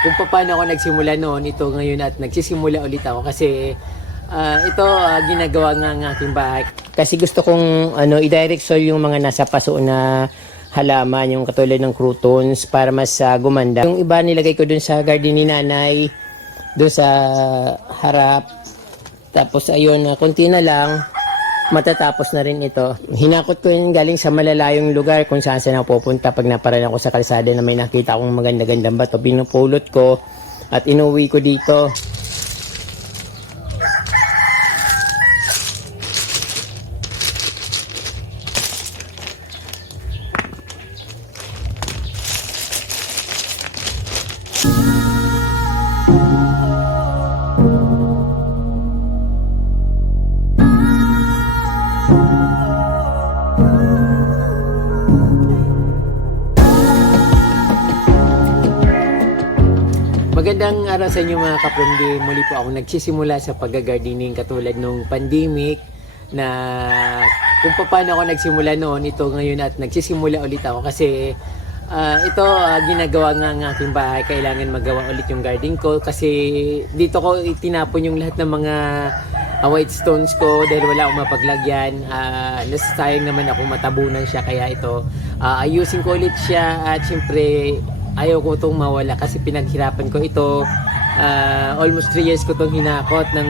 kung paano ako nagsimula noon, ito ngayon at nagsisimula ulit ako kasi ah, ito ah, ginagawa nga ng aking bahay. Kasi gusto kong ano, i-direct soil yung mga nasa paso na halaman, yung katulad ng croutons para mas ah, gumanda. Yung iba nilagay ko dun sa garden ni nanay, dun sa harap. Tapos ayun, na konti na lang, matatapos na rin ito. Hinakot ko yun galing sa malalayong lugar kung saan saan ako pupunta pag naparan ako sa kalsada na may nakita akong maganda-gandang bato. Pinupulot ko at inuwi ko dito. Araw sa inyo mga kaprundi. Muli po ako nagsisimula sa pag-gardening katulad nung pandemic na kung paano ako nagsimula noon, ito ngayon at nagsisimula ulit ako kasi ah, ito ah, ginagawa nga ng aking bahay. Kailangan magawa ulit yung garden ko kasi dito ko itinapon yung lahat ng mga ah, white stones ko dahil wala akong mapaglagyan. Uh, nasasayang naman ako matabunan siya kaya ito ah, ayusin ko ulit siya at syempre ayaw ko itong mawala kasi pinaghirapan ko ito. Ah, almost 3 years ko itong hinakot ng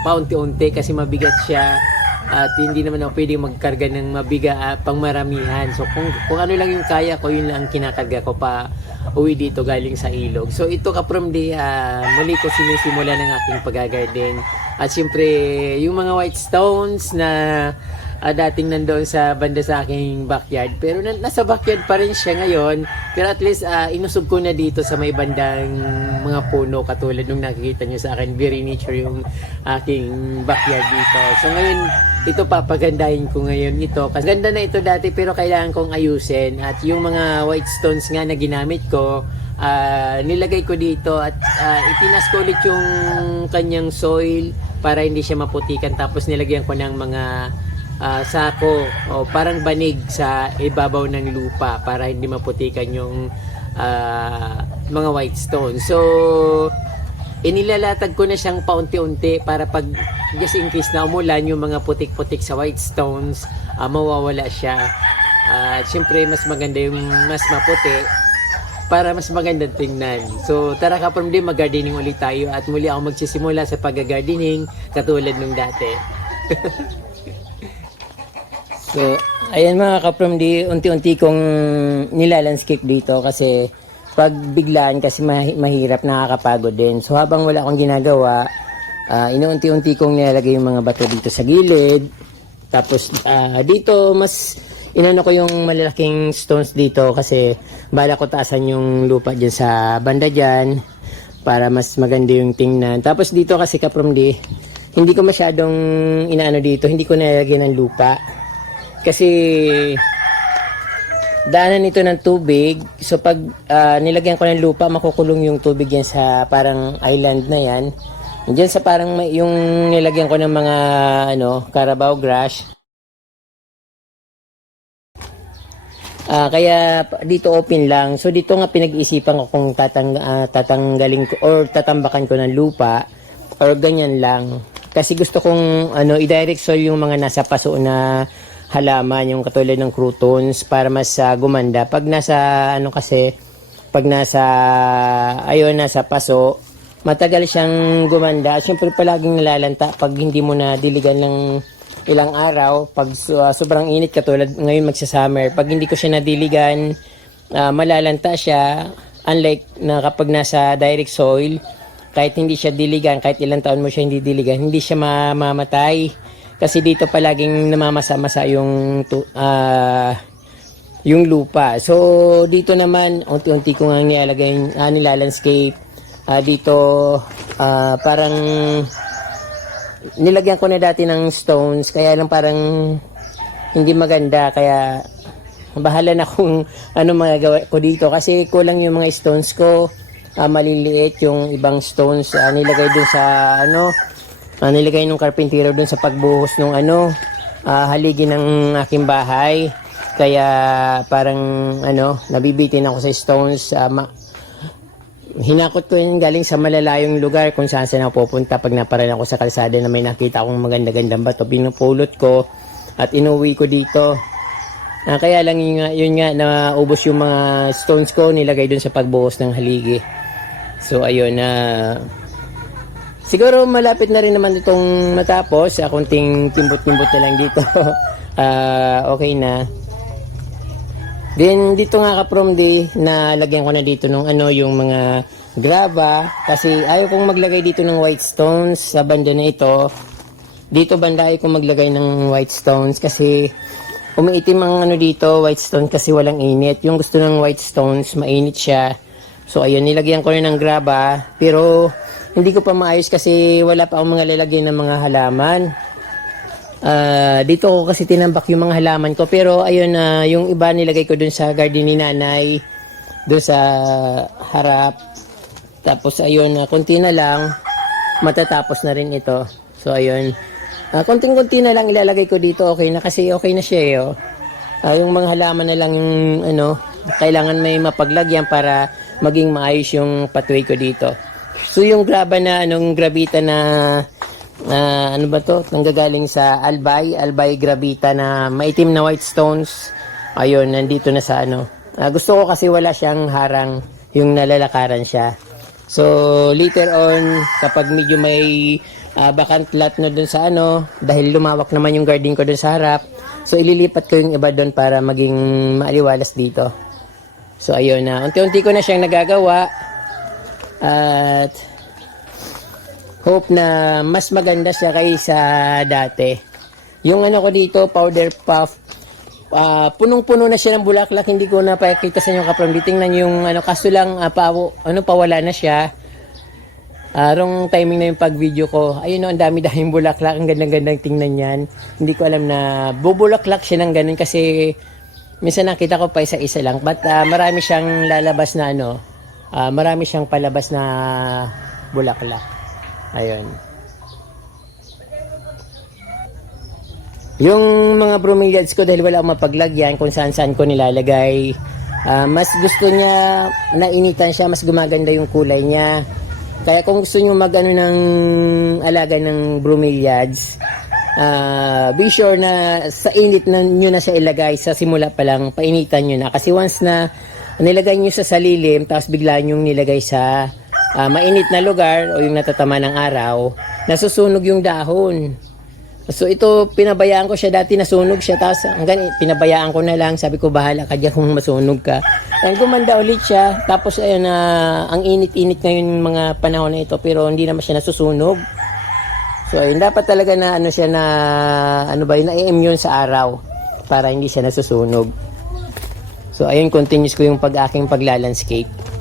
paunti-unti kasi mabigat siya at hindi naman ako pwedeng magkarga ng mabiga ah, pang maramihan. So kung, kung ano lang yung kaya ko, yun lang ang kinakarga ko pa uwi dito galing sa ilog. So ito ka from the ah, muli ko sinisimula ng aking pag-garden. At siyempre, yung mga white stones na ah, dating nandoon sa banda sa aking backyard. Pero na, nasa backyard pa rin siya ngayon. Pero at least ah, inusog ko na dito sa may bandang mga puno katulad nung nakikita nyo sa akin. Very nature yung aking backyard dito. So ngayon, ito papagandahin ko ngayon ito. Kasi ganda na ito dati pero kailangan kong ayusin. At yung mga white stones nga na ginamit ko, ah, nilagay ko dito at ah, itinas ko ulit yung kanyang soil para hindi siya maputikan. Tapos nilagyan ko ng mga ah, sako o parang banig sa ibabaw ng lupa para hindi maputikan yung ah, mga white stones. So, inilalatag ko na siyang paunti-unti para pag just in case na umulan yung mga putik-putik sa white stones, ah, mawawala siya. At syempre, mas maganda yung mas maputi para mas maganda tingnan. So, tara ka from din, mag-gardening ulit tayo at muli ako magsisimula sa pag-gardening katulad nung dati. so, ayan mga kaprom di, unti-unti kong nilalandscape dito kasi pag biglaan kasi mahi- mahirap nakakapagod din. So, habang wala akong ginagawa, ah, inuunti-unti kong nilalagay yung mga bato dito sa gilid. Tapos, ah, dito mas inano ko yung malalaking stones dito kasi bala ko taasan yung lupa dyan sa banda dyan para mas maganda yung tingnan. Tapos dito kasi kaprom di, hindi ko masyadong inaano dito, hindi ko nalagyan ng lupa. Kasi daanan ito ng tubig. So pag ah, nilagyan ko ng lupa, makukulong yung tubig yan sa parang island na yan. Diyan sa parang may, yung nilagyan ko ng mga ano, Carabao grass. Ah, kaya dito open lang. So dito nga pinag-isipan ko kung tatang, ah, tatanggalin ko or tatambakan ko ng lupa or ganyan lang. Kasi gusto kong ano i-direct soil yung mga nasa paso na halaman, yung katulad ng croutons para mas ah, gumanda. Pag nasa ano kasi pag nasa ayun nasa paso, matagal siyang gumanda. Siyempre palaging nalalanta pag hindi mo na diligan ng ilang araw pag ah, sobrang init katulad ngayon magsa-summer pag hindi ko siya nadiligan ah, malalanta siya unlike na kapag nasa direct soil kahit hindi siya diligan kahit ilang taon mo siya hindi diligan hindi siya mamamatay kasi dito palaging namamasa-masa yung ah, yung lupa. So, dito naman, unti-unti ko nga nilalagay, uh, nilalandscape. Ah, dito, ah, parang, nilagyan ko na dati ng stones, kaya lang parang, hindi maganda, kaya, bahala na kung ano magagawa ko dito. Kasi kulang yung mga stones ko, ah, maliliit yung ibang stones, ah, nilagay dun sa, ano, ah, nilagay ng karpintero dun sa pagbuhos ng ano, ah, haligi ng aking bahay. Kaya parang ano, nabibitin ako sa stones. ah, ma- hinakot ko yun galing sa malalayong lugar kung saan saan ako pupunta pag naparan ako sa kalsada na may nakita akong maganda-gandang bato. Pinupulot ko at inuwi ko dito. Ah, kaya lang yun nga, yun nga na ubos yung mga stones ko nilagay dun sa pagbuhos ng haligi. So ayun na Siguro malapit na rin naman itong matapos. Uh, kunting timbot-timbot na lang dito. Ah, okay na. Then dito nga ka from day na lagyan ko na dito nung ano yung mga graba kasi ayaw kong maglagay dito ng white stones sa banda na ito. Dito banda ayaw kong maglagay ng white stones kasi umiitim ang ano dito white stone kasi walang init. Yung gusto ng white stones mainit siya. So ayun nilagyan ko na ng graba pero hindi ko pa maayos kasi wala pa akong mga lalagyan ng mga halaman. Ah, dito ko kasi tinambak yung mga halaman ko. Pero ayun na yung iba nilagay ko dun sa garden ni nanay dun sa harap. Tapos ayun na konti na lang matatapos na rin ito. So ayun. Ah, konting-konti na lang ilalagay ko dito okay na kasi okay na siya eh, oh. Ah, yung mga halaman na lang yung ano kailangan may mapaglagyan para maging maayos yung pathway ko dito so yung graba na anong gravita na Ah, ano ba to? Nanggagaling sa Albay, Albay Gravita na maitim na white stones. Ayun, nandito na sa ano. Ah, gusto ko kasi wala siyang harang yung nalalakaran siya. So, later on, kapag medyo may ah, vacant lot na dun sa ano, dahil lumawak naman yung garden ko dun sa harap, so ililipat ko yung iba dun para maging maaliwalas dito. So, ayun na. unti-unti ko na siyang nagagawa. At hope na mas maganda siya kaysa dati. Yung ano ko dito, powder puff, ah, punong-puno na siya ng bulaklak, hindi ko na pakita sa inyo kapram. Tingnan yung ano, kaso lang, ah, pa, ano, pawala na siya. Arong timing na yung pag-video ko, ayun no, ang dami-daming bulaklak, ang gandang-gandang tingnan yan. Hindi ko alam na bubulaklak siya ng ganun kasi minsan nakita ko pa isa-isa lang. But ah, marami siyang lalabas na ano, ah, marami siyang palabas na bulaklak. Ayun. Yung mga bromeliads ko dahil wala akong mapaglagyan kung saan saan ko nilalagay. ah, mas gusto niya nainitan siya, mas gumaganda yung kulay niya. Kaya kung gusto niyo magano ng alaga ng bromeliads, ah, be sure na sa init na nyo na siya ilagay sa simula pa lang, painitan nyo na. Kasi once na nilagay nyo sa salilim, tapos bigla nyo nilagay sa ah, mainit na lugar o yung natatama ng araw, nasusunog yung dahon. So ito, pinabayaan ko siya dati, nasunog siya. Tapos hanggang pinabayaan ko na lang. Sabi ko, bahala ka dyan kung masunog ka. And gumanda ulit siya. Tapos ayun na, ang init-init ngayon mga panahon na ito. Pero hindi naman siya nasusunog. So ayun, dapat talaga na ano siya na, ano ba yun, na-immune sa araw. Para hindi siya nasusunog. So ayun, continuous ko yung pag-aking paglalandscape.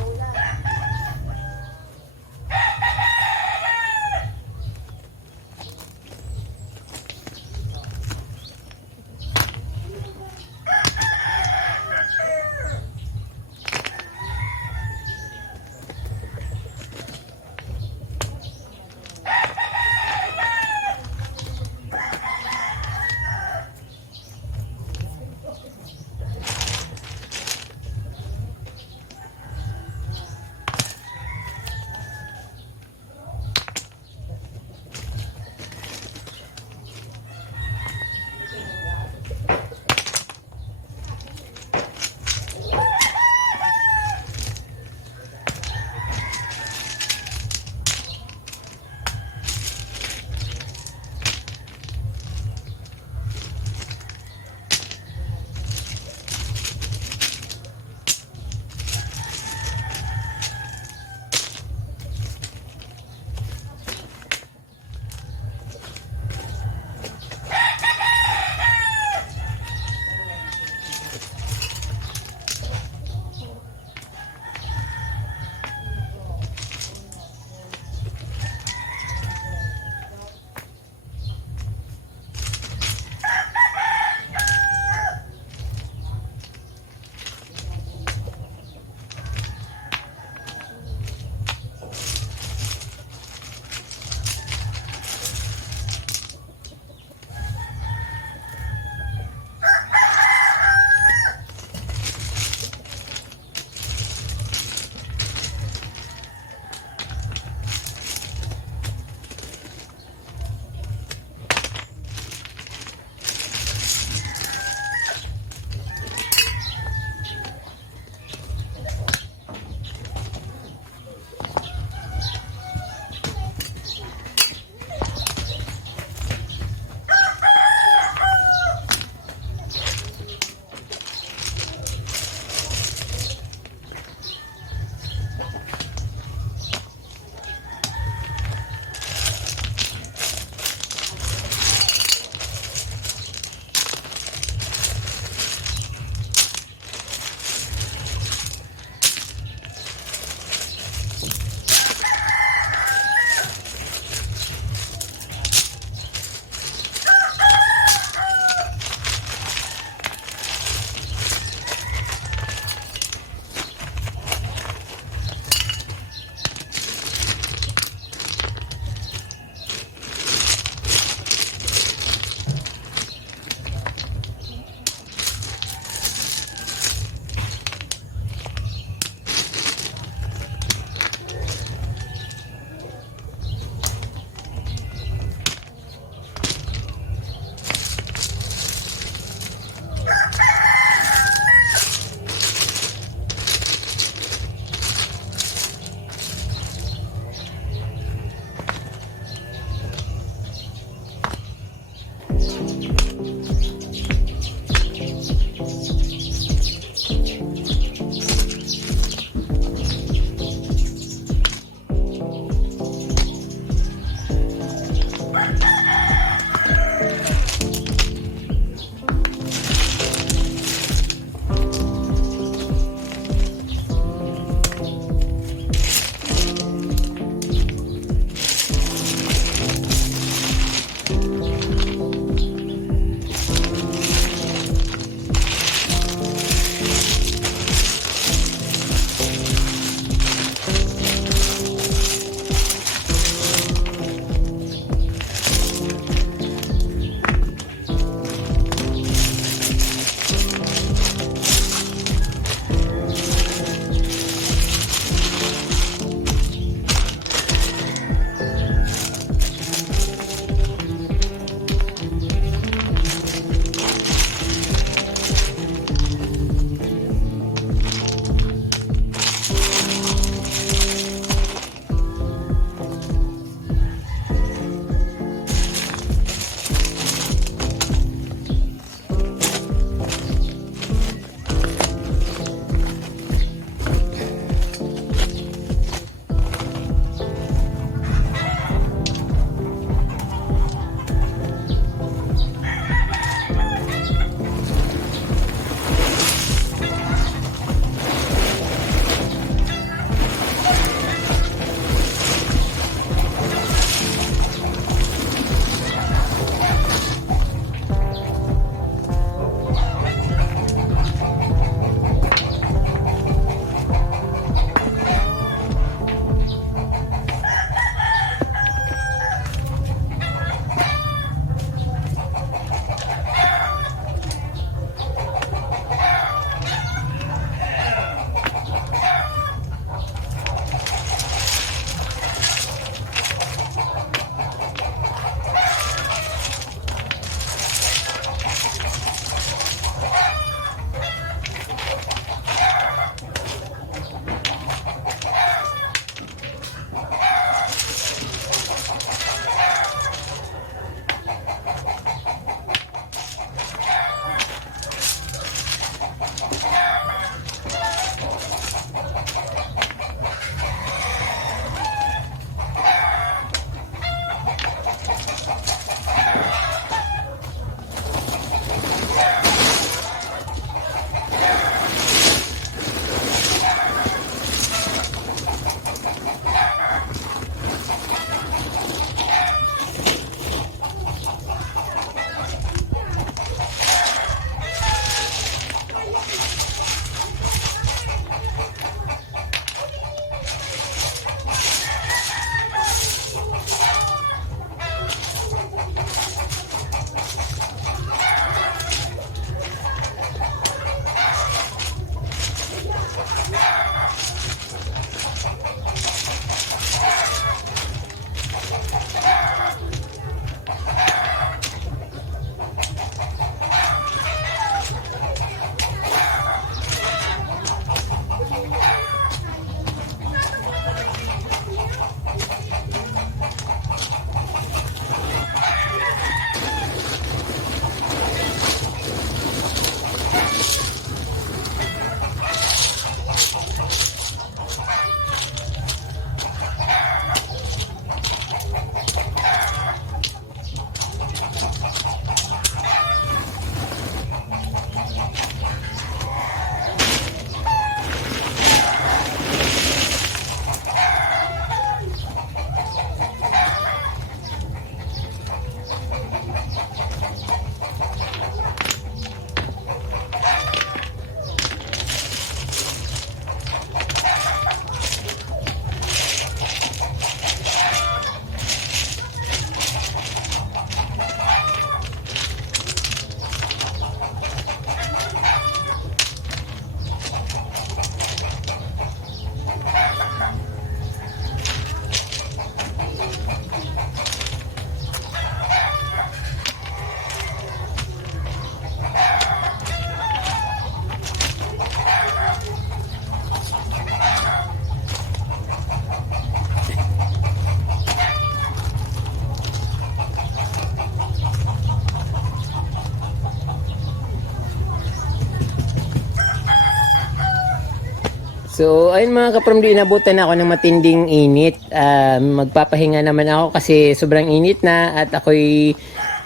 So, ayun mga kapramdi, inabutan ako ng matinding init. Ah, magpapahinga naman ako kasi sobrang init na at ako'y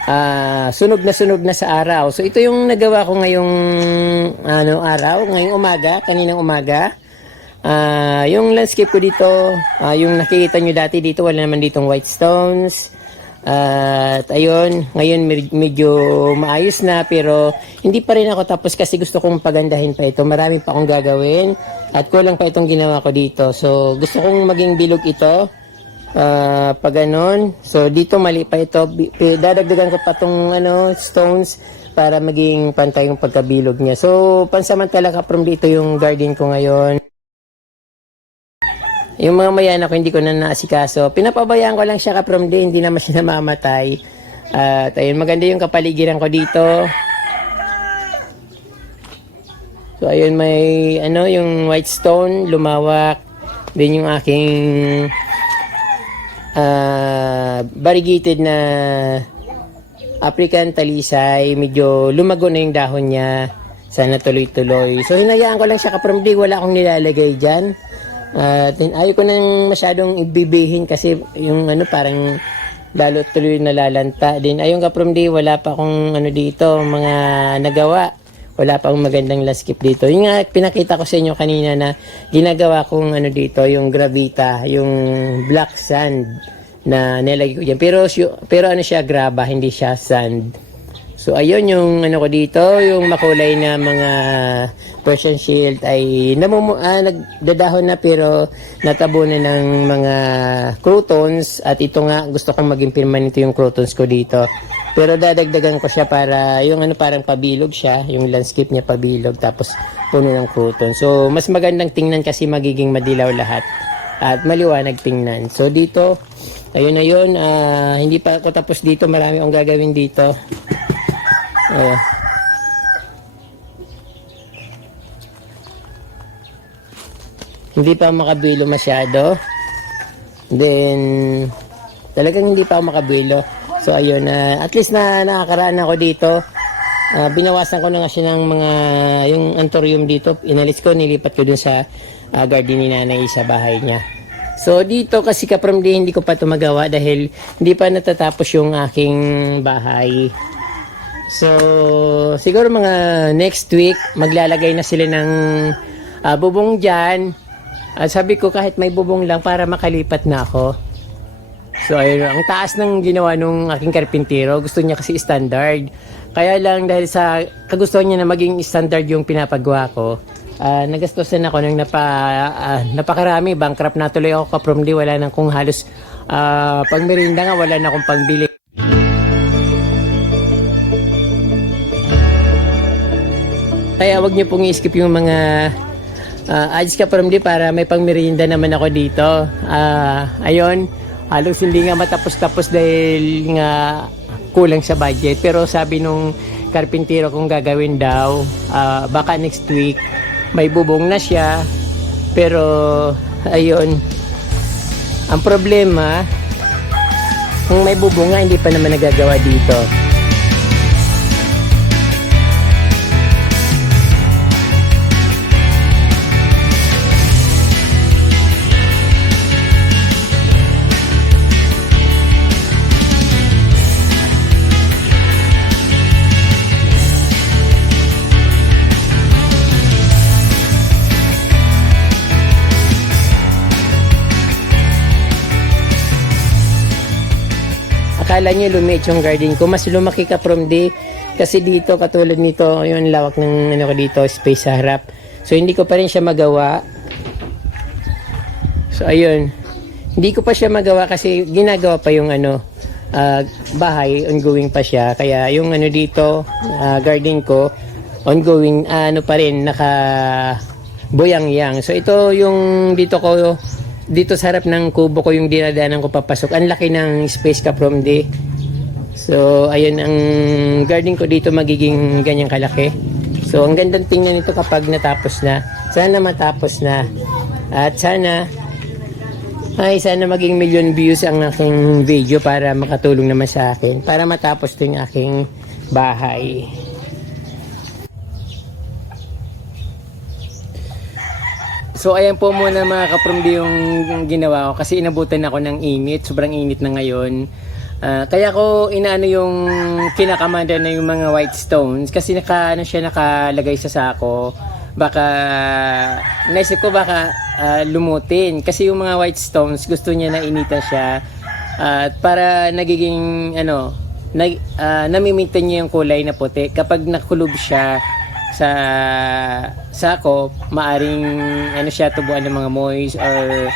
ah, sunog na sunog na sa araw. So, ito yung nagawa ko ngayong ano, araw, ngayong umaga, kaninang umaga. Ah, yung landscape ko dito, ah, yung nakikita nyo dati dito, wala naman ditong white stones. At ayun, ngayon med- medyo maayos na pero hindi pa rin ako tapos kasi gusto kong pagandahin pa ito. Marami pa akong gagawin at kulang pa itong ginawa ko dito. So gusto kong maging bilog ito. Ah, pag ganun. So dito mali pa ito. Dadagdagan ko pa tong ano, stones para maging pantay yung pagkabilog niya. So pansamantala ka from dito yung garden ko ngayon. Yung mga mayan ako hindi ko na naasikaso. Pinapabayaan ko lang siya ka from day, hindi naman siya namamatay. At ayun, maganda yung kapaligiran ko dito. So ayun, may ano, yung white stone, lumawak. Then yung aking ah variegated na African talisay, medyo lumago na yung dahon niya. Sana tuloy-tuloy. So hinayaan ko lang siya ka from day, wala akong nilalagay dyan. At ayaw ko nang masyadong ibibihin kasi yung ano parang lalo tuloy nalalanta din. Ayun ka from day, wala pa akong ano dito, mga nagawa. Wala pa akong magandang landscape dito. Yung nga, pinakita ko sa inyo kanina na ginagawa kong ano dito, yung gravita, yung black sand na nilagay ko dyan. Pero, pero ano siya, graba, hindi siya sand. So ayun yung ano ko dito, yung makulay na mga Persian shield ay namumu ah, nagdadahon na pero natabunan ng mga croutons at ito nga gusto kong maging permanente yung croutons ko dito. Pero dadagdagan ko siya para yung ano parang pabilog siya, yung landscape niya pabilog tapos puno ng croutons. So mas magandang tingnan kasi magiging madilaw lahat at maliwanag tingnan. So dito, ayun na yun, ah, hindi pa ako tapos dito, marami akong gagawin dito. Oh. Hindi pa makabilo masyado. Then, talagang hindi pa makabilo. So, ayun, na at least na nakakaraan ako dito. Ah, binawasan ko na siya ng mga, yung antorium dito. Inalis ko, nilipat ko dun sa ah, garden ni nanay sa bahay niya. So, dito kasi ka from day, hindi ko pa ito magawa dahil hindi pa natatapos yung aking bahay. So, siguro mga next week, maglalagay na sila ng ah, bubong dyan. At sabi ko kahit may bubong lang para makalipat na ako. So, ayun, ang taas ng ginawa nung aking karpintero. Gusto niya kasi standard. Kaya lang dahil sa kagustuhan niya na maging standard yung pinapagawa ko, ah, nagastosan ako ng napa, ah, napakarami. Bankrupt na tuloy ako ka di wala nang kung halos ah, pang merinda nga wala na akong pangbili. Kaya wag niyo pong i-skip yung mga uh, ads ka from para may pangmerienda naman ako dito. Ah, ayun, halos hindi nga matapos-tapos dahil nga kulang sa budget. Pero sabi nung karpintero kung gagawin daw, ah, baka next week may bubong na siya. Pero ayun, ang problema, kung may bubong nga, hindi pa naman nagagawa dito. Akala niyo lumiit yung garden ko. Mas lumaki ka from day. Kasi dito, katulad nito, yung lawak ng ano ko dito, space sa harap. So, hindi ko pa rin siya magawa. So, ayun. Hindi ko pa siya magawa kasi ginagawa pa yung ano, ah, bahay, ongoing pa siya. Kaya yung ano dito, ah, garden ko, ongoing, ah, ano pa rin, naka boyang-yang. So, ito yung dito ko, dito sa harap ng kubo ko yung dinadaanan ko papasok. Ang laki ng space ka from the So, ayun, ang garden ko dito magiging ganyang kalaki. So, ang gandang tingnan nito kapag natapos na. Sana matapos na. At sana, ay, sana maging million views ang aking video para makatulong naman sa akin. Para matapos to yung aking bahay. So ayan po muna mga kapromdi yung ginawa ko. Kasi inabutan ako ng init, sobrang init na ngayon. Ah, kaya ko inaano yung kinakamanda na yung mga white stones. Kasi naka ano siya nakalagay sa sako. Baka naisip ko baka ah, lumutin. Kasi yung mga white stones gusto niya na initan siya. At para nagiging ano nag uh, namimintain niya yung kulay na puti. Kapag nakulob siya sa sako maaring ano siya tubuan ng mga moist or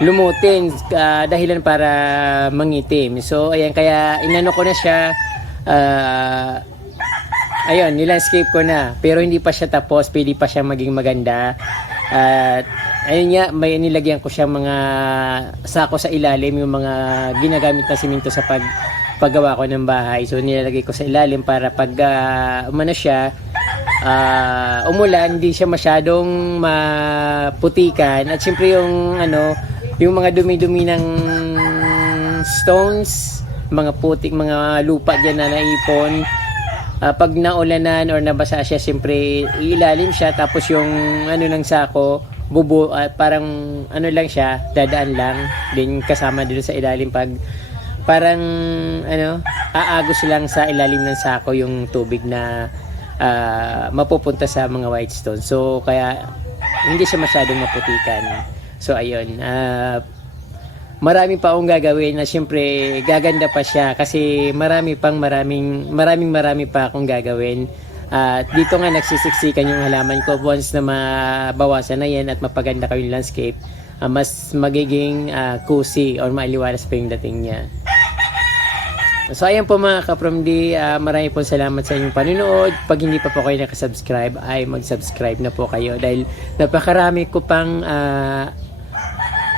lumutin ah, dahilan para mangitim. So ayan kaya inano ko na siya ah, ayun nilandscape ko na. Pero hindi pa siya tapos pwede pa siya maging maganda. At ayun nga may nilagyan ko siya mga sako sa ilalim yung mga ginagamit na simento sa pag paggawa ko ng bahay. So nilalagay ko sa ilalim para pag ah, umano siya ah, umulan hindi siya masyadong maputikan. At syempre yung ano yung mga dumi-dumi ng stones mga putik mga lupa dyan na naipon Ah, pag naulanan or nabasa siya, siyempre ilalim siya. Tapos yung ano ng sako, bubu ah, parang ano lang siya, dadaan lang. Din kasama dito sa ilalim pag parang ano, aagos lang sa ilalim ng sako yung tubig na ah, mapupunta sa mga white stones. So kaya hindi siya masyadong maputikan. So ayun, ah marami pa akong gagawin na siyempre gaganda pa siya kasi marami pang maraming maraming marami pa akong gagawin at dito nga nagsisiksikan yung halaman ko once na mabawasan na yan at mapaganda ko yung landscape ah, mas magiging ah, cozy or maaliwalas pa yung dating niya So ayan po mga kapromdi, uh, marami po salamat sa inyong panunood. Pag hindi pa po kayo nakasubscribe ay mag-subscribe na po kayo dahil napakarami ko pang ah,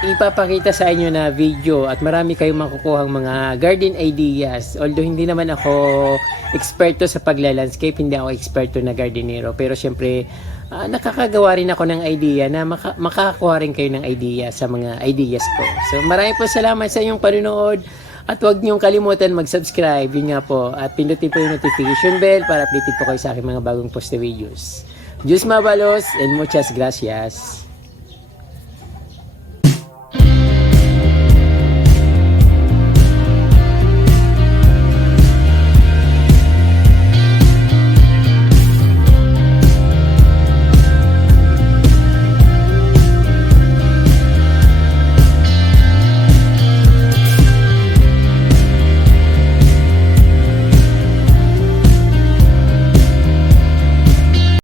ipapakita sa inyo na video at marami kayong makukuhang mga garden ideas. Although hindi naman ako eksperto sa pagla-landscape, hindi ako eksperto na gardenero. Pero syempre, ah, nakakagawa rin ako ng idea na maka- makakakuha rin kayo ng idea sa mga ideas ko. So marami po salamat sa inyong panunood. At huwag niyong kalimutan mag-subscribe, yun nga po. At pindutin po yung notification bell para updated po kayo sa aking mga bagong post videos. Diyos mabalos and muchas gracias.